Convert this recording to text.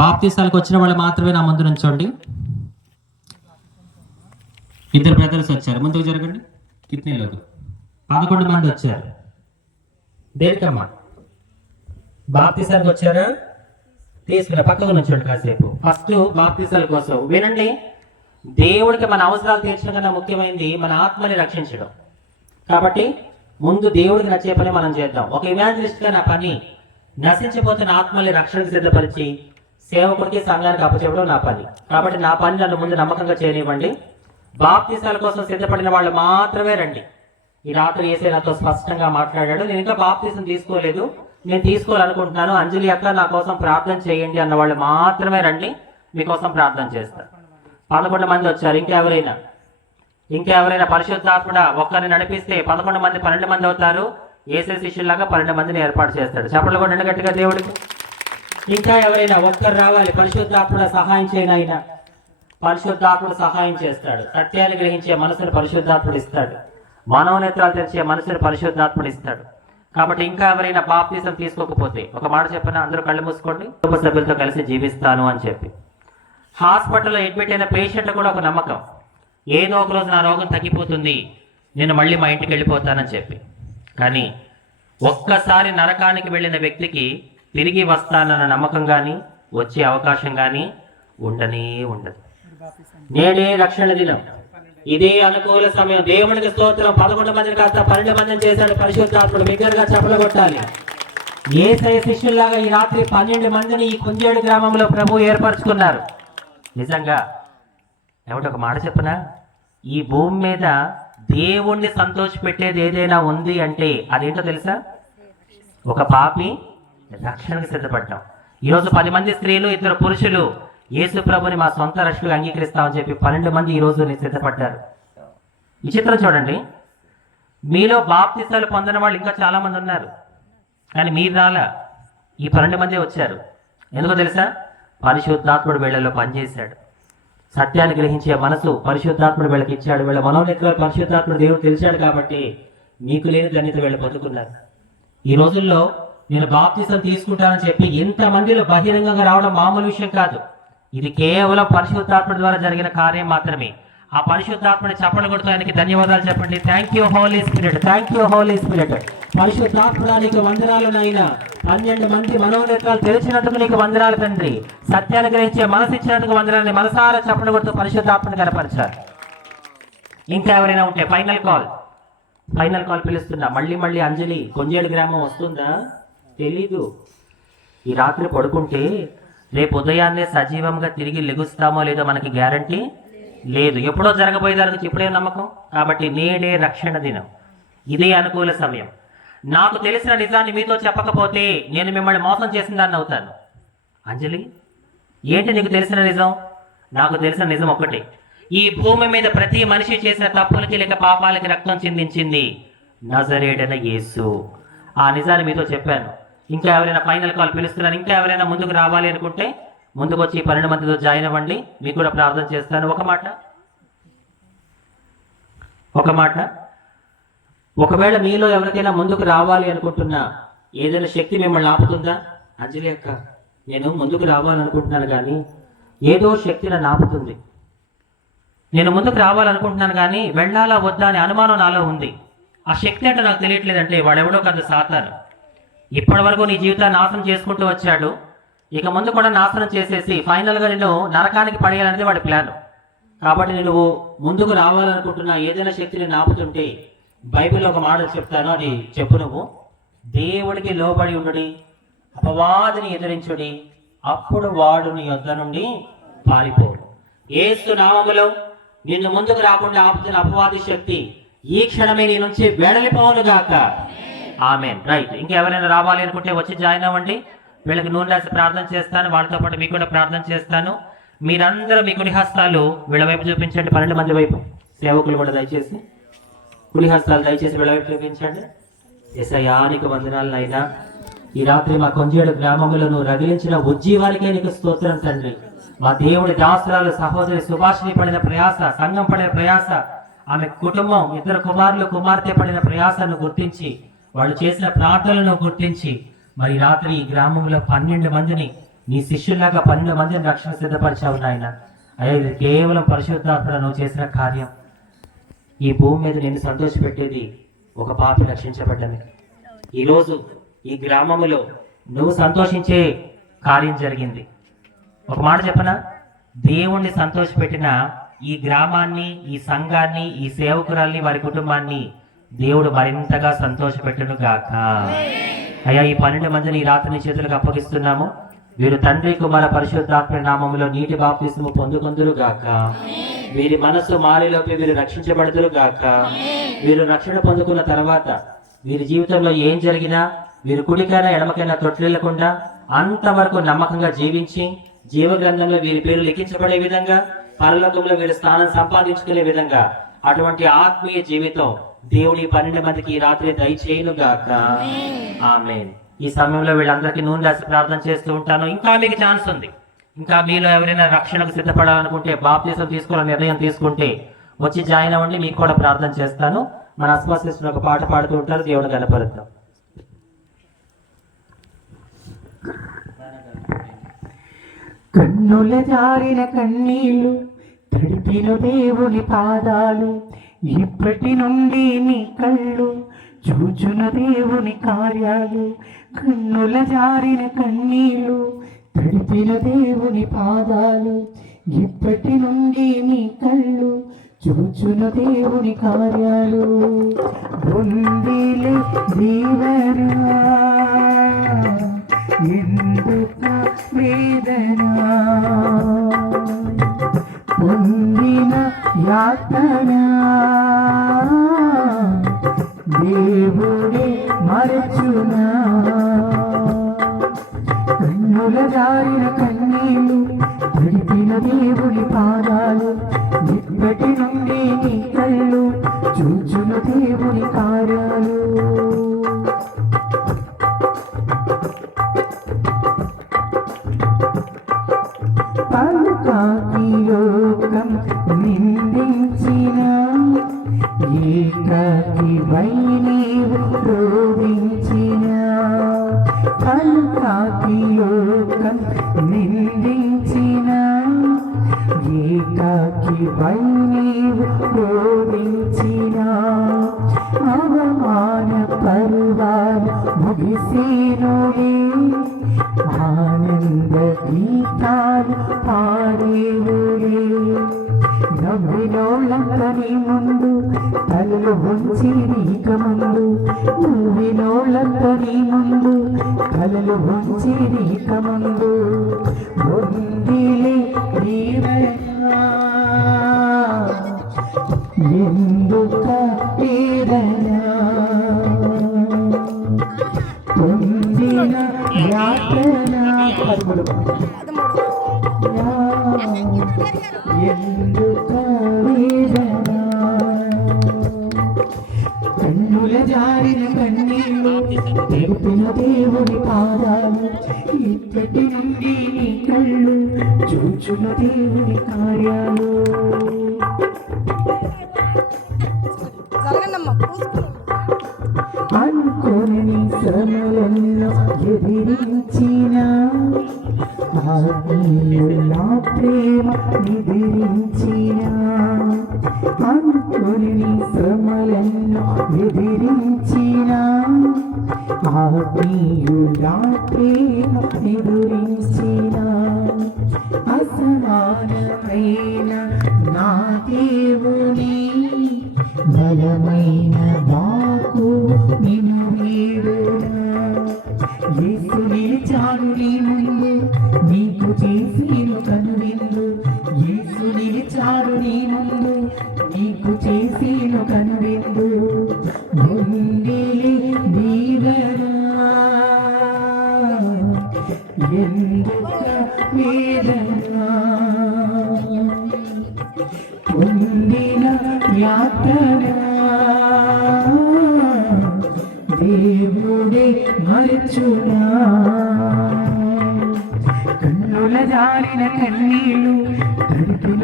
బాప్తీసాలకు వచ్చిన వాళ్ళు మాత్రమే నా ముందు నుంచోండి. ఇద్దరు బ్రదర్స్ వచ్చారు, ముందుకు జరగండి. కిట్నీలోకి 11 మంది వచ్చారు. దేనికమ్మా బాప్తీసాలకు వచ్చారా? తీసుకురా, పక్కకు నుంచోండి కాసేపు. ఫస్ట్ బాప్తీసాల కోసం వినండి. దేవుడికి మన అవసరాలు తీర్చడం కన్నా ముఖ్యమైనది మన ఆత్మని రక్షించడం. కాబట్టి ముందు దేవుడికి నచ్చే పని మనం చేద్దాం. ఒక ఇవాంజలిస్ట్ గా నా పని నశించిపోతున్న ఆత్మల్ని రక్షణకు సిద్ధపరిచి సేవకుడికి సంఘానికి అప్పచెప్పడం నా పని. కాబట్టి నా పని నన్ను ముందు నమ్మకంగా చేయనివ్వండి. బాప్తీసాల కోసం సిద్ధపడిన వాళ్ళు మాత్రమే రండి. ఈ రాత్రి యేసే నాతో స్పష్టంగా మాట్లాడాడు. నేను ఇంకా బాప్తీసం తీసుకోలేదు, నేను తీసుకోవాలనుకుంటున్నాను, అంజలి అక్క నా కోసం ప్రార్థన చేయండి అన్న వాళ్ళు మాత్రమే రండి, మీకోసం ప్రార్థన చేస్తారు. 11 మంది వచ్చారు. ఇంకెవరైనా పరిశుద్ధాత్ముడ ఒక్కరిని నడిపిస్తే 11 మంది 12 మంది అవుతారు. యేసే శిష్యుల్లాగా 12 మందిని ఏర్పాటు చేస్తాడు. చప్పట్లు కొట్టండి గట్టిగా దేవుడికి. ఇంకా ఎవరైనా ఒక్కరు రావాలి. పరిశుద్ధాత్ముడ సహాయం చేయను. ఆయన పరిశుద్ధాత్ముడు సహాయం చేస్తాడు. సత్యాన్ని గ్రహించే మనసును పరిశుద్ధాత్ముడు ఇస్తాడు. మనోనేత్రాలు తెరిచే మనసును పరిశుద్ధాత్ముడు ఇస్తాడు. కాబట్టి ఇంకా ఎవరైనా బాప్తీసం తీసుకోకపోతే ఒక మాట చెప్పిన, అందరూ కళ్ళు మూసుకోండి. కుటుంబ సభ్యులతో కలిసి జీవిస్తాను అని చెప్పి. హాస్పిటల్లో అడ్మిట్ అయిన పేషెంట్ కూడా ఒక నమ్మకం, ఏదో ఒక రోజు నా రోగం తగ్గిపోతుంది, నేను మళ్ళీ మా ఇంటికి వెళ్ళిపోతానని చెప్పి. కానీ ఒక్కసారి నరకానికి వెళ్ళిన వ్యక్తికి తిరిగి వస్తానన్న నమ్మకం కానీ వచ్చే అవకాశం కానీ ఉండనే ఉండదు. నేడే రక్షణ దినం, ఇదే అనుకూల సమయం. దేవునికి స్తోత్రం. 11 మందిని కాస్త 12 మందిని చేశాడు పరిశుద్ధాత్ముడు. బిగ్గరగా చప్పట్లు కొట్టాలి. యేసయ్య శిష్యుల్లాగా ఈ రాత్రి 12 మందిని ఈ కుంజేడు గ్రామంలో ప్రభు ఏర్పరచుకున్నారు. నిజంగా ఏమిటి ఒక మాట చెప్పనా, ఈ భూమి మీద దేవుణ్ణి సంతోషపెట్టేది ఏదైనా ఉంది అంటే అదేంటో తెలుసా? ఒక పాపి రక్షణకు సిద్ధపడ్డాం. ఈరోజు 10 మంది స్త్రీలు 2 పురుషులు యేసు ప్రభుని మా సొంత రక్షణగా అంగీకరిస్తామని చెప్పి 12 మంది ఈ రోజు సిద్ధపడ్డారు. ఈ చిత్రం చూడండి. మీలో బాప్తిసాలు పొందిన వాళ్ళు ఇంకా చాలా మంది ఉన్నారు, కానీ మీరు రాలా. ఈ 12 మంది వచ్చారు. ఎందుకో తెలుసా? పరిశుద్ధాత్ముడు వీళ్ళలో పనిచేశాడు. సత్యాన్ని గ్రహించే మనసు పరిశుద్ధాత్ముడు వీళ్ళకి ఇచ్చాడు. వీళ్ళ మనోనేత్రాలు పరిశుద్ధాత్ముడు దేవుడు తెలిసాడు. కాబట్టి మీకు లేని ధన్యత వీళ్ళు బతుకున్నారు. ఈ రోజుల్లో నేను బాప్తిసం తీసుకుంటానని చెప్పి ఇంతమందిలో బహిరంగంగా రావడం మామూలు విషయం కాదు. ఇది కేవలం పరిశుద్ధాత్ముడి ద్వారా జరిగిన కార్యం మాత్రమే. ఆ పరిశుద్ధాత్మని చప్పట్లు కొడుతూ ఆయనకి ధన్యవాదాలు చెప్పండి. Thank you holy spirit, thank you holy spirit. పరిశుద్ధాత్మడానికి వందనాలు నాయన. 12 మంది మనోనేత్రాలు తెలిసినందుకు నీకు వందనాలు తండ్రి. సత్యాన్ని గ్రహించే మనసు ఇచ్చినందుకు వందనాలని మనసారా చప్పట్లు కొడుతూ పరిశుద్ధాత్మని కనపరిచారు. ఇంకా ఎవరైనా ఉంటే ఫైనల్ కాల్ పిలుస్తున్నా. మళ్ళీ అంజలి కొంజేడు గ్రామం వస్తుందా తెలీదు. ఈ రాత్రి పడుకుంటే రేపు ఉదయాన్నే సజీవంగా తిరిగి లెగుస్తామో లేదో మనకి గ్యారంటీ లేదు. ఎప్పుడో జరగబోయేదానికి ఇప్పుడే నమ్మకం. కాబట్టి నేడే రక్షణ దినం, ఇదే అనుకూల సమయం. నాకు తెలిసిన నిజాన్ని మీతో చెప్పకపోతే నేను మిమ్మల్ని మోసం చేసిన దాన్ని అవుతాను. అంజలి, ఏంటి నీకు తెలిసిన నిజం? నాకు తెలిసిన నిజం ఒక్కటే, ఈ భూమి మీద ప్రతి మనిషి చేసిన తప్పులకి లేక పాపాలకి రక్తం చిందించింది నజరేయుడైన యేసు. ఆ నిజాన్ని మీతో చెప్పాను. ఇంకా ఎవరైనా ఫైనల్ కాల్ పిలుస్తున్నాను. ఇంకా ఎవరైనా ముందుకు రావాలి అనుకుంటే ముందుకు వచ్చి 12 మందితో జాయిన్ అవ్వండి. మీకు కూడా ప్రార్థన చేస్తాను. ఒక మాట, ఒకవేళ మీలో ఎవరికైనా ముందుకు రావాలి అనుకుంటున్నా ఏదైనా శక్తి మిమ్మల్ని ఆపుతుందా? అంజలి అక్క, నేను ముందుకు రావాలనుకుంటున్నాను కానీ ఏదో శక్తి నన్ను ఆపుతుంది. నేను ముందుకు రావాలనుకుంటున్నాను కానీ వెళ్ళాలా వద్దా అనే అనుమానం నాలో ఉంది. ఆ శక్తి అంటే నాకు తెలియట్లేదంటే వాడెవడో కాదు, సాతాను. ఇప్పటి వరకు నీ జీవితాన్ని నాశనం చేసుకుంటూ వచ్చాడు. ఇక ముందు కూడా నాశనం చేసేసి ఫైనల్గా నిన్ను నరకానికి పడేయాలనేది వాడి ప్లాన్. కాబట్టి నువ్వు ముందుకు రావాలనుకుంటున్నా ఏదైనా శక్తిని ఆపుతుంటే బైబిల్లో ఒక మాట చెప్తాను, అది చెప్పు. నువ్వు దేవుడికి లోబడి ఉండుడి, అపవాదిని ఎదిరించుడి, అప్పుడు వాడు నీ యొద్ద నుండి పారిపోడు. యేసు నామములో నిన్ను ముందుకు రాకుండా ఆపుతున్న అపవాది శక్తి ఈ క్షణమే నీ నుంచి వెడలిపోవును గాక. ఆమేన్. రైట్. ఇంకెవరైనా రావాలి అనుకుంటే వచ్చి జాయిన్ అవ్వండి. వీళ్ళకి నూనె రాసి ప్రార్థన చేస్తాను. వాళ్ళతో పాటు మీకు కూడా ప్రార్థన చేస్తాను. మీరందరూ మీ కుడి హస్తాలు వీళ్ళ వైపు చూపించండి. 12 మంది వైపు. సేవకులు కూడా దయచేసి కుడి హస్తాలు దయచేసి వీళ్ళ వైపు చూపించండి. యేసయ్యానికి వందనాలు నాయనా. ఈ రాత్రి మా కొంజేడు గ్రామంలో నువ్వు రగిలించిన ఉజ్జీవానికే నీకు స్తోత్రం తండ్రి. మా దేవుడి దాసురాలు సహోదరి సుభాషిణి పడిన ప్రయాస, సంఘం పడిన ప్రయాస, ఆమె కుటుంబం 2 కుమారులు కుమార్తె పడిన ప్రయాసను గుర్తించి, వాళ్ళు చేసిన ప్రార్థనలను గుర్తించి, మరి రాత్రి ఈ గ్రామంలో 12 మందిని నీ శిష్యులాగా 12 మందిని రక్షణ సిద్ధపరిచావు నాయన. అయ్యా, ఇది కేవలం పరిశుద్ధాత్మ నువ్వు చేసిన కార్యం. ఈ భూమి మీద నిన్ను సంతోషపెట్టేది ఒక పాపి రక్షించబడ్డమే. ఈరోజు ఈ గ్రామములో నువ్వు సంతోషించే కార్యం జరిగింది. ఒక మాట చెప్పనా, దేవుణ్ణి సంతోషపెట్టిన ఈ గ్రామాన్ని, ఈ సంఘాన్ని, ఈ సేవకురాల్ని, వారి కుటుంబాన్ని దేవుడు మరింతగా సంతోషపెట్టును గాక. అయ్యా, ఈ 12 మందిని ఈ రాత్రి చేతులకు అప్పగిస్తున్నాము. వీరు తండ్రి కుమార పరిశుద్ధాత్మ నామములో నీటి బాప్తిస్మము పొందుకొందురు గాక. వీరి మనస్సు మారిలోకి వీరు రక్షించబడుదురు గాక. వీరు రక్షణ పొందుకున్న తర్వాత వీరి జీవితంలో ఏం జరిగినా వీరు కుడికైనా ఎడమకైనా తొట్టిల్లకుండా అంతవరకు నమ్మకంగా జీవించి జీవ గ్రంథంలో వీరి పేరు లిఖించబడే విధంగా, పరలోకంలో వీరి స్థానం సంపాదించుకునే విధంగా అటువంటి ఆత్మీయ జీవితం దేవుడి 12 మందికి ఈ రాత్రి దయచేయును గాక. ఆమేన్. ఈ సమయంలో వీళ్ళందరికీ నూనె రాసి ప్రార్థన చేస్తూ ఉంటాను. ఇంకా మీకు ఛాన్స్ ఉంది. ఇంకా మీలో ఎవరైనా రక్షణకు సిద్ధపడాలనుకుంటే, బాప్తిసం తీసుకోవాలని నిర్ణయం తీసుకుంటే వచ్చి జాయిన్ అవ్వండి. మీకు కూడా ప్రార్థన చేస్తాను. మన అస్మాసిస్టర్ ఒక పాట పాడుతూ ఉంటారు. దేవుడు కనపరుద్దాం. కన్నుల జారిన కన్నీళ్ళు తడిపిన దేవుని పాదాలు, ఇప్పటి నుండి నీ కళ్ళు చూచున దేవుని కార్యాలు. కన్నుల జారిన కన్నీళ్ళు తడిపిన దేవుని పాదాలు, ఇప్పటి నుండి నీ కళ్ళు చూచున దేవుని కార్యాలు. పొందిలే దీవెన ఎందుక వేదన, పొందిన యాతన దేవుడే మరచునా. కన్నుల జారిన కన్నీళ్ళు తడిపిన దేవుని పాదాలు, ఇప్పటి నుండి నీ కళ్ళు చూచున దేవుని కార్యాలు. పలుకాకి లోకం నిందించిన, ఏకాకి వై నీవు రోధించిన. పలుకాకి లోకం నిందించిన, ఏకాకి వై నీవు రోధించిన. అవమాన పర్వాలు ముగిసేనులే, ఆనంద గీతాలు పాడేవులే. నవ్వినోళ్ళంత నీ ముందు తలలు వంచి నీక ముందు, నవ్వినోళ్ళంత నీ ముందు తలలు వంచి నీక ముందు. పొందిలే దీవెన ఎందుక వేదన, పొందిన యాతన ఎందుక వేదన. కన్నుల జారిన కన్నీళ్ళు తెరిపిన దేవుని పాదాలు, ఇప్పటి నుండి నీ కళ్ళు చూచున దేవుని కార్యాలు. అనుకోని శ్రమలను ఎదిరించిన, నా ప్రేమ ఎదిరించిన. అనుకోని శ్రమలను ఎదిరించిన, నా ప్రేమ ఎదిరించిన. అసమానమైన నా దేవుని బలమైన బాకు నిన్ను వీడునా. యేసు నిలిచాడు నీ ముందు, నీకు చేసిన కనువిందు. యేసు నిలిచాడు నీ ముందు, నీకు చేసిన కనువిందు. పొందిలే దీవెన ఎందుక వేదన, పొందిన యాతన దేవుడే మరచునా. కన్నుల జారిన కన్నీళ్ళు తడిపిన